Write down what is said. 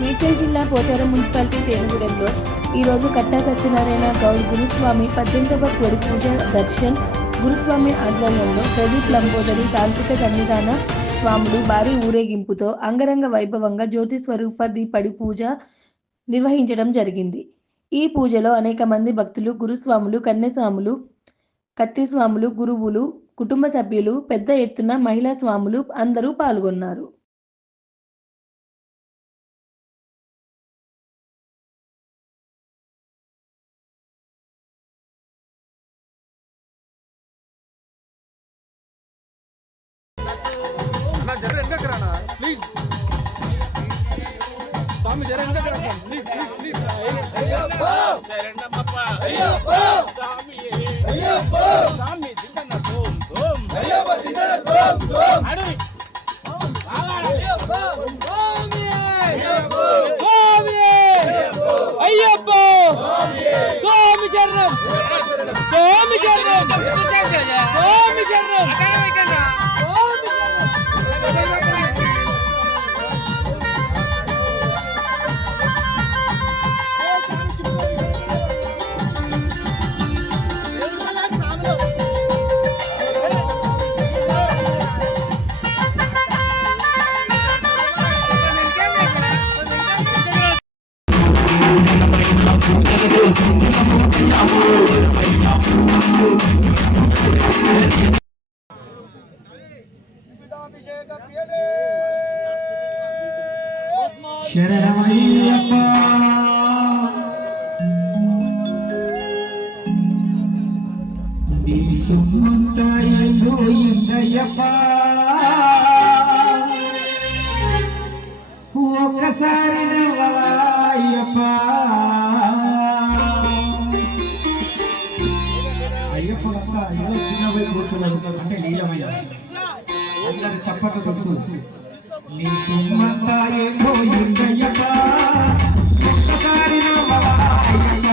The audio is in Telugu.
మేడ్చల్ జిల్లా పోచారం మున్సిపాలిటీ తేనుగూడెంలో ఈరోజు కట్టా సత్యనారాయణ గౌడ్ గురుస్వామి 18వ కొడి పూజ దర్శన్ గురుస్వామి ఆధ్వర్యంలో ప్రదీప్ లంబోదరి తాంత్రిక సన్నిధాన స్వాములు భారీ ఊరేగింపుతో అంగరంగ వైభవంగా జ్యోతి స్వరూప దీపడి పూజ నిర్వహించడం జరిగింది. ఈ పూజలో అనేక మంది భక్తులు, గురుస్వాములు, కన్యస్వాములు, కత్తిస్వాములు, గురువులు, కుటుంబ సభ్యులు, పెద్ద ఎత్తున మహిళా స్వాములు అందరూ పాల్గొన్నారు. ప్లీజ్ స్వామి జరంగా ప్లీజ్ ప్లీజ్ ప్లీజ్ అయ్యప్ప శరణమప్ప అయ్యప్ప స్వామి అయ్యప్ప స్వామి దింగన దోం దోం అయ్యప్ప దింగన దోం దోం అడు అయ్యప్ప స్వామి అయ్యప్ప స్వామి అయ్యప్ప స్వామి శరణం స్వామి శరణం స్వామి శరణం శరణమయ్యప్ప నీ సుమంతా ఎందో ఇందయ్యప్ప ఒక్కసారి నవ్వయ్యప్ప అయ్యప్పలంతా ఏదో చిన్న వైపు కూర్చున్నారు అంటే లీలమయ్య అందరు చప్పట్లు కొడుతూ నీ సుమంతా ఎందో ఇందయ్యప్ప ఒక్కసారి నవ్వయ్యప్ప